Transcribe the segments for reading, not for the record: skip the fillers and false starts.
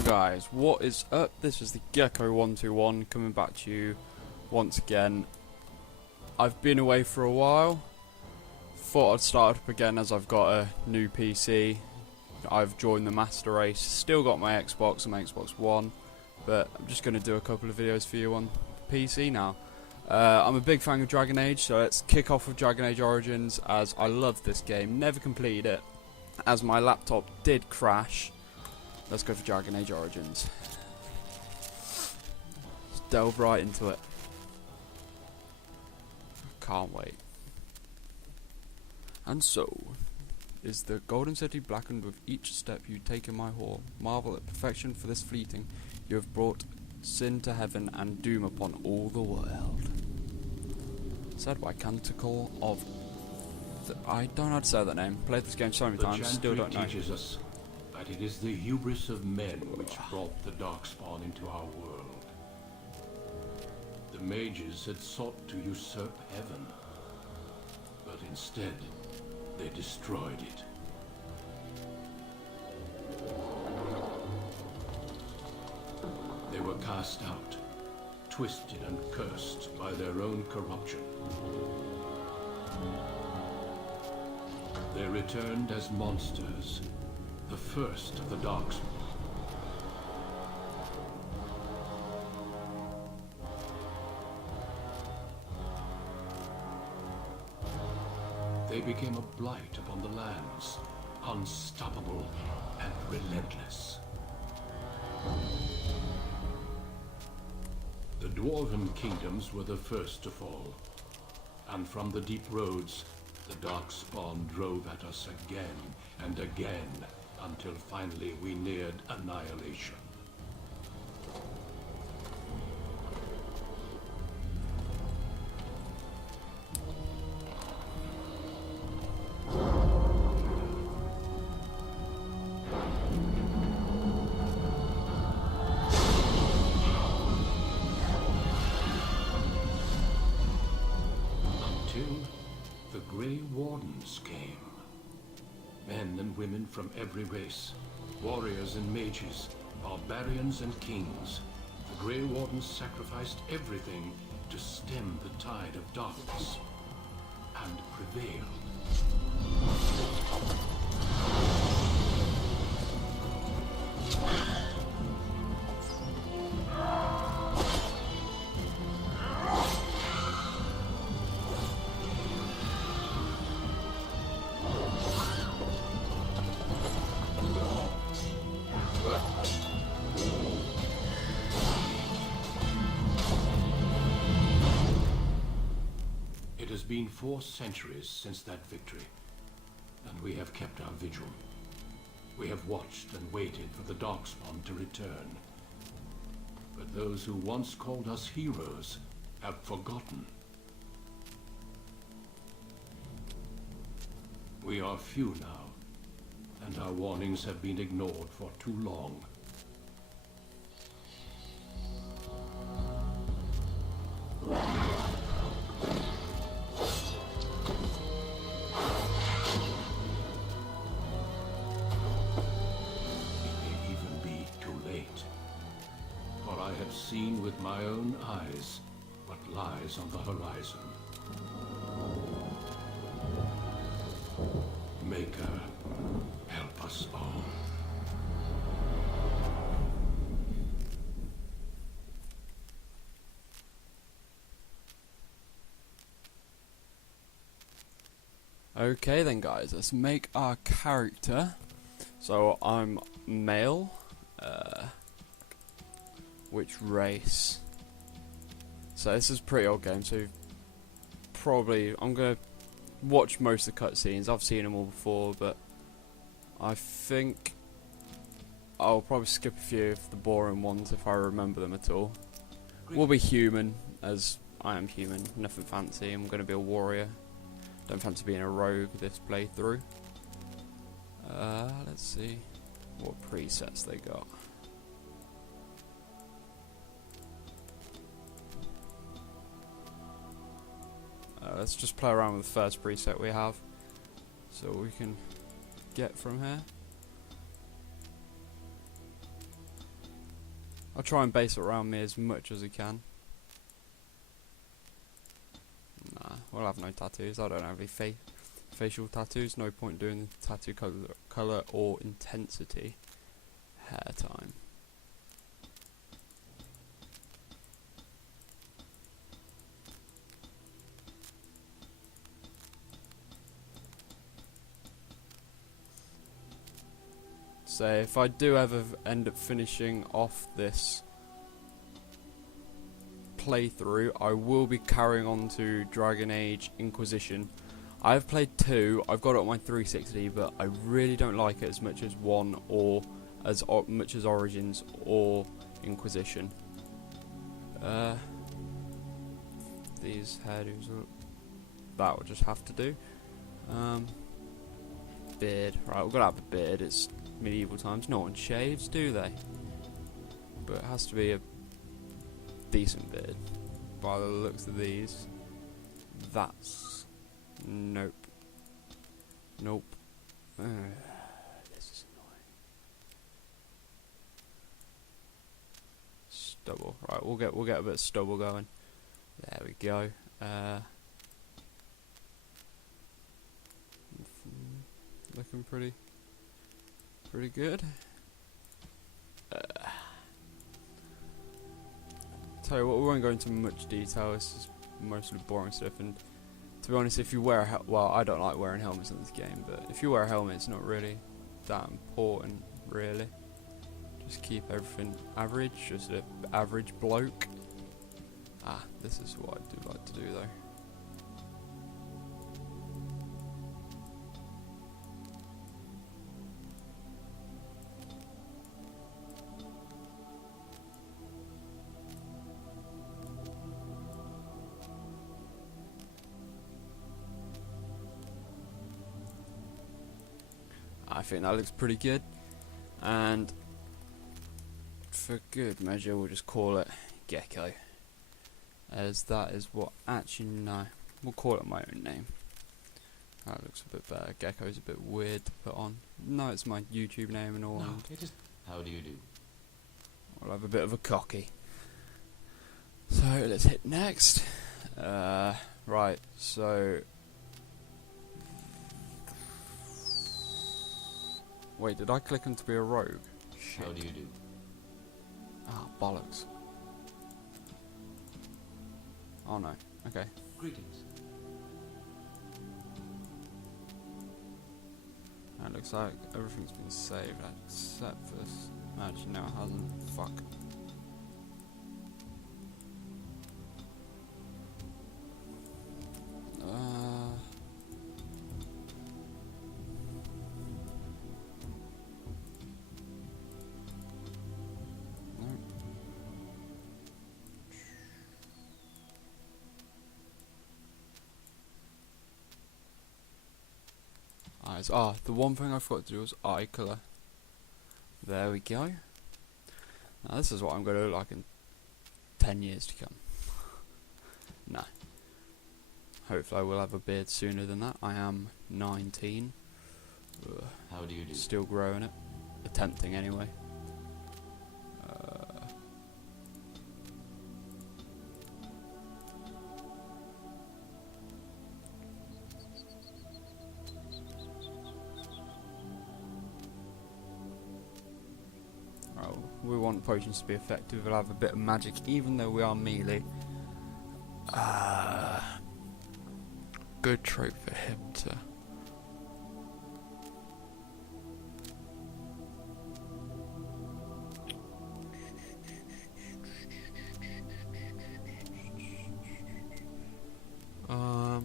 Yo guys, what is up? This is the Gecko121 coming back to you once again. I've been away for a while. Thought I'd start up again as I've got a new PC. I've joined the Master Race. Still got my Xbox and my Xbox One, but I'm just going to do a couple of videos for you on PC now. I'm a big fan of Dragon Age, so let's kick off with Dragon Age Origins as I love this game. Never completed it as my laptop did crash. Let's go for Dragon Age Origins. Let's delve right into it. Can't wait. And so, is the Golden City blackened with each step you take in my hall? Marvel at perfection for this fleeting. You have brought sin to heaven and doom upon all the world. Said by Canticle of... I don't know how to say that name. Played this game so many times, still don't know. Teaches us that it is the hubris of men which brought the Darkspawn into our world. The mages had sought to usurp heaven, but instead they destroyed it. They were cast out, twisted and cursed by their own corruption. They returned as monsters, the first of the Darkspawn. They became a blight upon the lands, unstoppable and relentless. The Dwarven kingdoms were the first to fall, and from the deep roads, the Darkspawn drove at us again and again, until finally we neared annihilation. Until the Grey Wardens came. Men and women from every race, warriors and mages, barbarians and kings. The Grey Wardens sacrificed everything to stem the tide of darkness, and prevailed. It has been 4 centuries since that victory, and we have kept our vigil. We have watched and waited for the Darkspawn to return. But those who once called us heroes have forgotten. We are few now, and our warnings have been ignored for too long. I have seen with my own eyes what lies on the horizon. Maker, help us all. Okay then guys, let's make our character. So I'm male. Which race? So this is a pretty old game, so probably I'm gonna watch most of the cutscenes. I've seen them all before, but I think I'll probably skip a few of the boring ones if I remember them at all. We'll be human, as I am human, nothing fancy. I'm gonna be a warrior. Don't fancy being a rogue this playthrough. Let's see what presets they got. Let's just play around with the first preset we have, so we can get from here. I'll try and base it around me as much as I can. Nah, we'll have no tattoos. I don't have any facial tattoos. No point doing the tattoo colour or intensity. Hair time. So if I do ever end up finishing off this playthrough, I will be carrying on to Dragon Age Inquisition. I've played 2, I've got it on my 360, but I really don't like it as much as 1 or as much as Origins or Inquisition. These hairdos, that will just have to do. Beard, right, we're gonna have a beard. It's medieval times. No one shaves, do they? But it has to be a decent beard. By the looks of these, that's nope. This is annoying. Stubble. Right, we'll get a bit of stubble going. There we go. Looking pretty good. Tell you what, we won't go into much detail. This is mostly boring stuff, and to be honest, if you wear well, I don't like wearing helmets in this game, but if you wear a helmet, it's not really that important, really. Just keep everything average, just an average bloke. This is what I do like to do, though. I think that looks pretty good, and for good measure we'll just call it Gecko, as that is what, actually no, we'll call it my own name. That looks a bit better. Gecko's a bit weird to put on. No, it's my YouTube name and all. No, it is. How do you do? I'll have a bit of a cocky. So let's hit next. Right, so wait, did I click on to be a rogue? Shit. How do you do? Bollocks. Oh no, okay. Greetings. It looks like everything's been saved except for this. Actually, no, it hasn't. Fuck. The one thing I forgot to do was eye colour. There we go. Now this is what I'm going to look like in 10 years to come. No. Hopefully I will have a beard sooner than that. I am 19. How do you do? Still growing it. Attempting anyway. We want potions to be effective. We'll have a bit of magic, even though we are melee. Good trope for him to.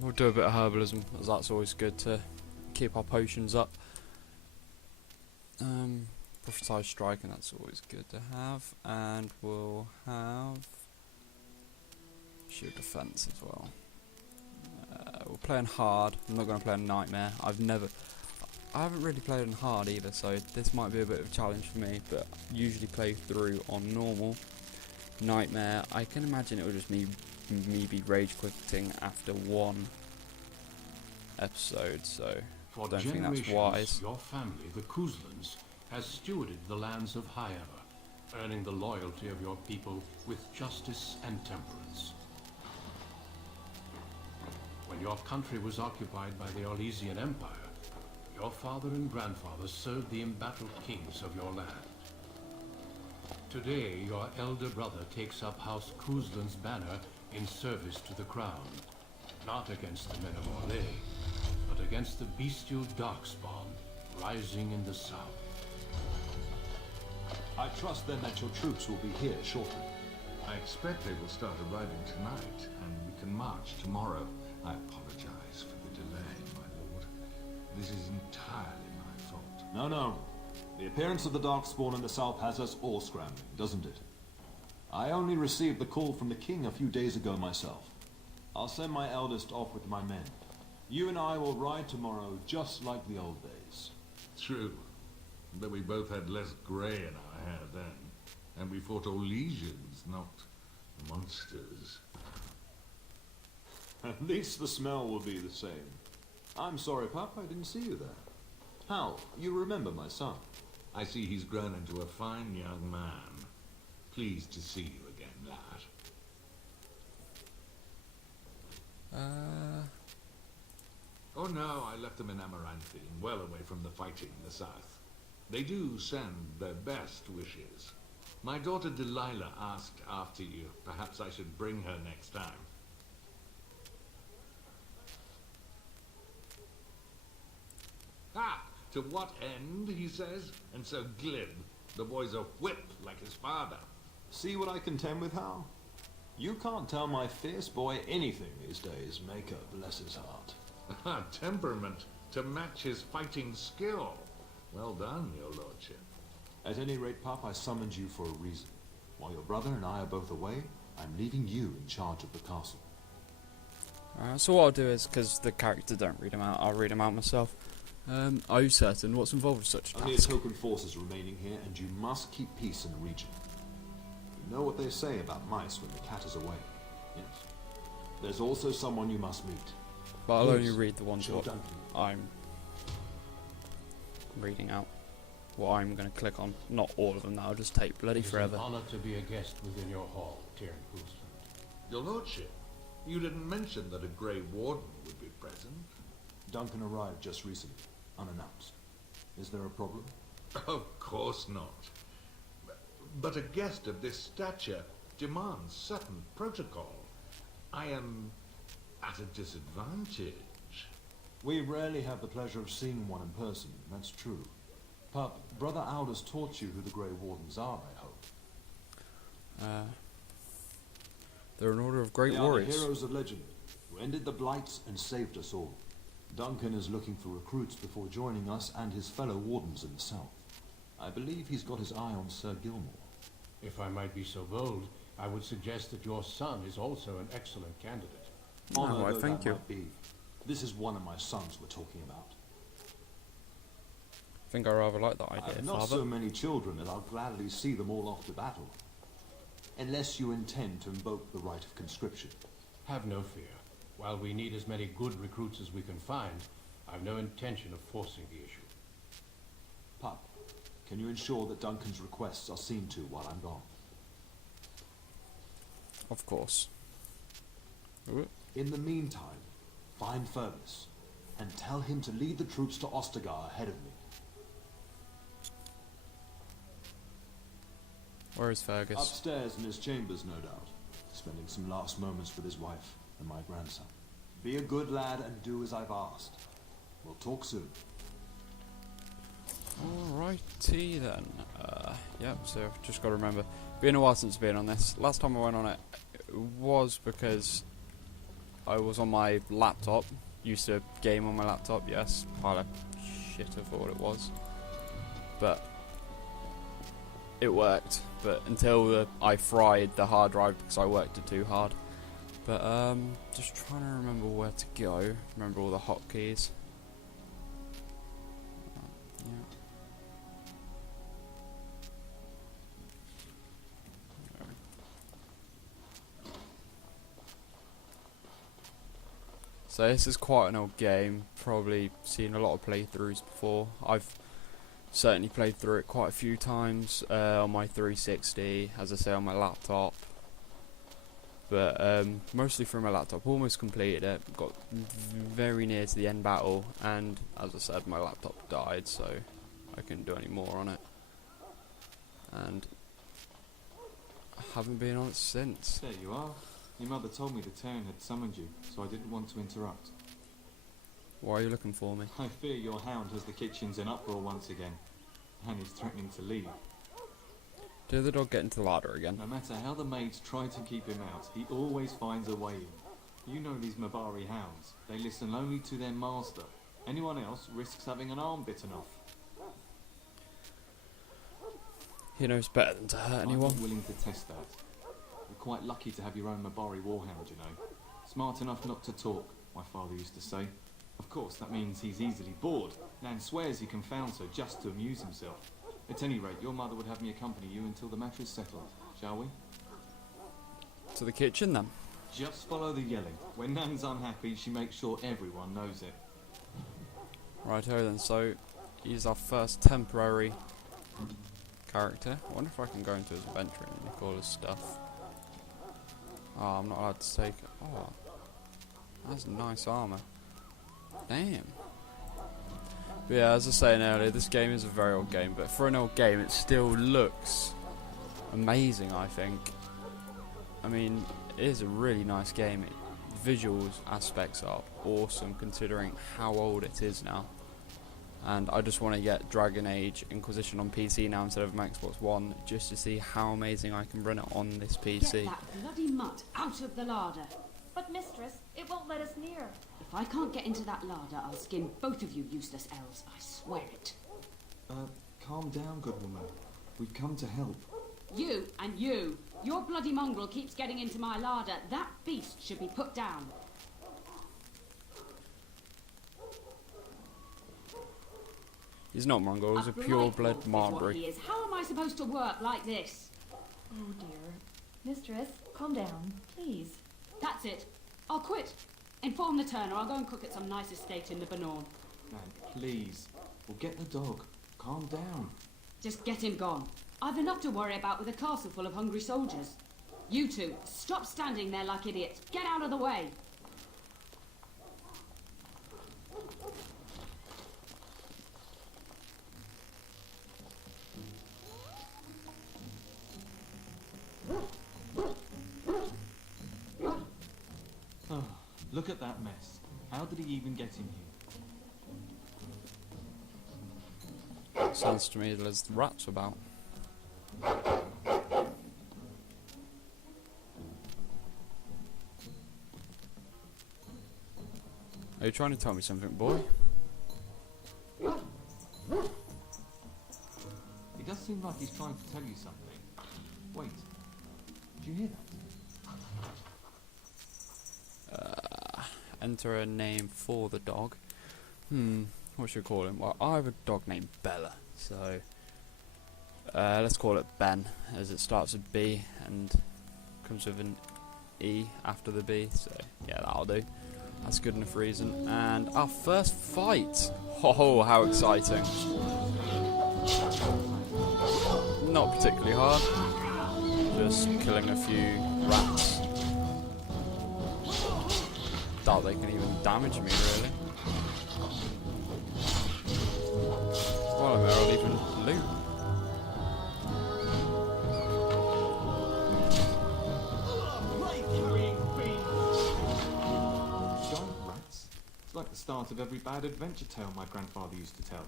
We'll do a bit of herbalism, as that's always good to keep our potions up. Prophesize strike, and that's always good to have, and we'll have shield defense as well. We're playing hard. I'm not going to play on nightmare. I haven't really played on hard either, so this might be a bit of a challenge for me, but usually play through on normal. Nightmare, I can imagine it will just me be rage quitting after one episode, so I don't think that's wise. Your family, the Kuzlans, has stewarded the lands of Higher. earning the loyalty of your people with justice and temperance. When your country was occupied by the Orlesian Empire, your father and grandfather served the embattled kings of your land. Today, your elder brother takes up House Kuzlan's banner in service to the crown, not against the men of Orlais, but against the bestial Darkspawn rising in the south. I trust then that your troops will be here shortly. I expect they will start arriving tonight, and we can march tomorrow. I apologize for the delay, my lord. This is entirely my fault. No, no. The appearance of the Darkspawn in the south has us all scrambling, doesn't it? I only received the call from the king a few days ago myself. I'll send my eldest off with my men. You and I will ride tomorrow just like the old days. True. But we both had less grey in our hair then. And we fought Orlesians, not monsters. At least the smell will be the same. I'm sorry, Pup, I didn't see you there. Hal, you remember my son? I see he's grown into a fine young man. Pleased to see you again, lad. Oh no, I left them in Amaranthine, well away from the fighting in the south. They do send their best wishes. My daughter Delilah asked after you. Perhaps I should bring her next time. Ah! To what end, he says, and so glib. The boy's a whip like his father. See what I contend with, Hal? You can't tell my fierce boy anything these days, Maker bless his heart. Temperament to match his fighting skill. Well done, your lordship. At any rate, Pup, I summoned you for a reason. While your brother and I are both away, I'm leaving you in charge of the castle. So what I'll do is, because the character don't read them out, I'll read them out myself. Are you certain what's involved with such a Only a task? token force is remaining here, and you must keep peace in the region. You know what they say about mice when the cat is away. Yes. There's also someone you must meet. But I'll only Please, read the ones show what Duncan. I'm reading out. What I'm going to click on. Not all of them, that'll just take bloody It is forever. an honor to be a guest within your hall, Tyrion Kuzlan. Your lordship, you didn't mention that a Grey Warden would be present. Duncan arrived just recently, unannounced. Is there a problem? Of course not. But a guest of this stature demands certain protocol. I am at a disadvantage. We rarely have the pleasure of seeing one in person, that's true. Pup, Brother Aldous taught you who the Grey Wardens are, I hope. They're an order of great They warriors. are the heroes of legend, who ended the Blights and saved us all. Duncan is looking for recruits before joining us and his fellow Wardens in the south. I believe he's got his eye on Sir Gilmore. If I might be so bold, I would suggest that your son is also an excellent candidate. Honor why, though thank that you. might be. This is one of my sons we're talking about. I think I rather like that I idea, have not Father. so many children that I'll gladly see them all off to battle. Unless you intend to invoke the right of conscription. Have no fear. While we need as many good recruits as we can find, I've no intention of forcing the issue. Pup, can you ensure that Duncan's requests are seen to while I'm gone? Of course. Ooh. In the meantime, find Fergus and tell him to lead the troops to Ostagar ahead of me. Where is Fergus? Upstairs in his chambers, no doubt, spending some last moments with his wife and my grandson. Be a good lad and do as I've asked. We'll talk soon. Alrighty then. Yep, so I've just got to remember. Been a while since being on this. Last time I went on it was because I was on my laptop. Used to game on my laptop, yes. Pile of shit I thought it was. But it worked. But until I fried the hard drive because I worked it too hard. But just trying to remember where to go. Remember all the hotkeys. Yeah. So this is quite an old game, probably seen a lot of playthroughs before. I've Certainly played through it quite a few times on my 360, as I say, on my laptop. But mostly from my laptop. Almost completed it. Got very near to the end battle, and as I said, my laptop died, so I couldn't do any more on it. And I haven't been on it since. There you are. Your mother told me the Terran had summoned you, so I didn't want to interrupt. Why are you looking for me? I fear your hound has the kitchens in uproar once again, and is threatening to leave. Did the dog get into the larder again? No matter how the maids try to keep him out, he always finds a way in. You know these Mabari hounds. They listen only to their master. Anyone else risks having an arm bitten off. He knows better than to hurt anyone. I'm not willing to test that. You're quite lucky to have your own Mabari warhound, you know. Smart enough not to talk, my father used to say. Of course, that means he's easily bored. Nan swears he confounds her just to amuse himself. At any rate, your mother would have me accompany you until the matter is settled, shall we? To the kitchen then. Just follow the yelling. When Nan's unhappy, she makes sure everyone knows it. Righto then, so he's our first temporary character. I wonder if I can go into his inventory and nick all his stuff. Oh, I'm not allowed to take... Oh, that's nice armour. Damn. But yeah, as I was saying earlier, this game is a very old game, but for an old game it still looks amazing, I think. I mean, it is a really nice game. Visuals aspects are awesome considering how old it is now. And I just want to get Dragon Age Inquisition on PC now instead of my Xbox One, just to see how amazing I can run it on this PC. Get that bloody mutt out of the larder. But mistress, it won't let us near. If I can't get into that larder, I'll skin both of you useless elves, I swear it. Calm down, good woman. We've come to help. You and you. Your bloody mongrel keeps getting into my larder. That beast should be put down. He's not Mongol, he's a pure-blood Marbury. He is. How am I supposed to work like this? Oh dear. Mistress, calm down, please. That's it. I'll quit. Inform the Turner. I'll go and cook at some nice estate in the Banorn. Nan, please. We'll get the dog. Calm down. Just get him gone. I've enough to worry about with a castle full of hungry soldiers. You two, stop standing there like idiots. Get out of the way. Oh, look at that mess. How did he even get in here? Sounds to me there's rats about. Are you trying to tell me something, boy? It does seem like he's trying to tell you something. Wait. Did you hear that? Enter a name for the dog. What should we call him? Well, I have a dog named Bella, so let's call it Ben, as it starts with B and comes with an E after the B, so yeah, that'll do. That's good enough reason. And our first fight! Oh, how exciting. Not particularly hard, just killing a few rats. Doubt they can even damage me, really. While I'm there, I'll even loot. Giant rats? It's like the start of every bad adventure tale my grandfather used to tell.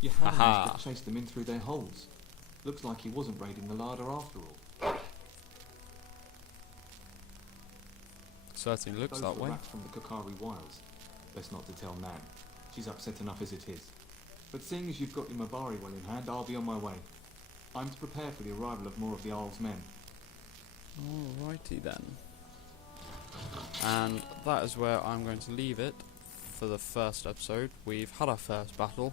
Your hand used to chase them in through their holes. Looks like he wasn't raiding the larder after all. Certainly looks Those that were way. rats from the Kokari Wilds. Best not to tell Nan. She's upset enough as it is. But seeing as you've got your Mabari well in hand, I'll be on my way. I'm to prepare for the arrival of more of the Isle's men. Alrighty then. And that is where I'm going to leave it for the first episode. We've had our first battle.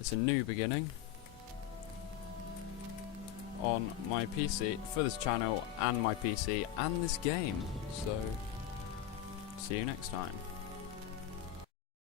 It's a new beginning on my PC for this channel and my PC and this game. So, see you next time.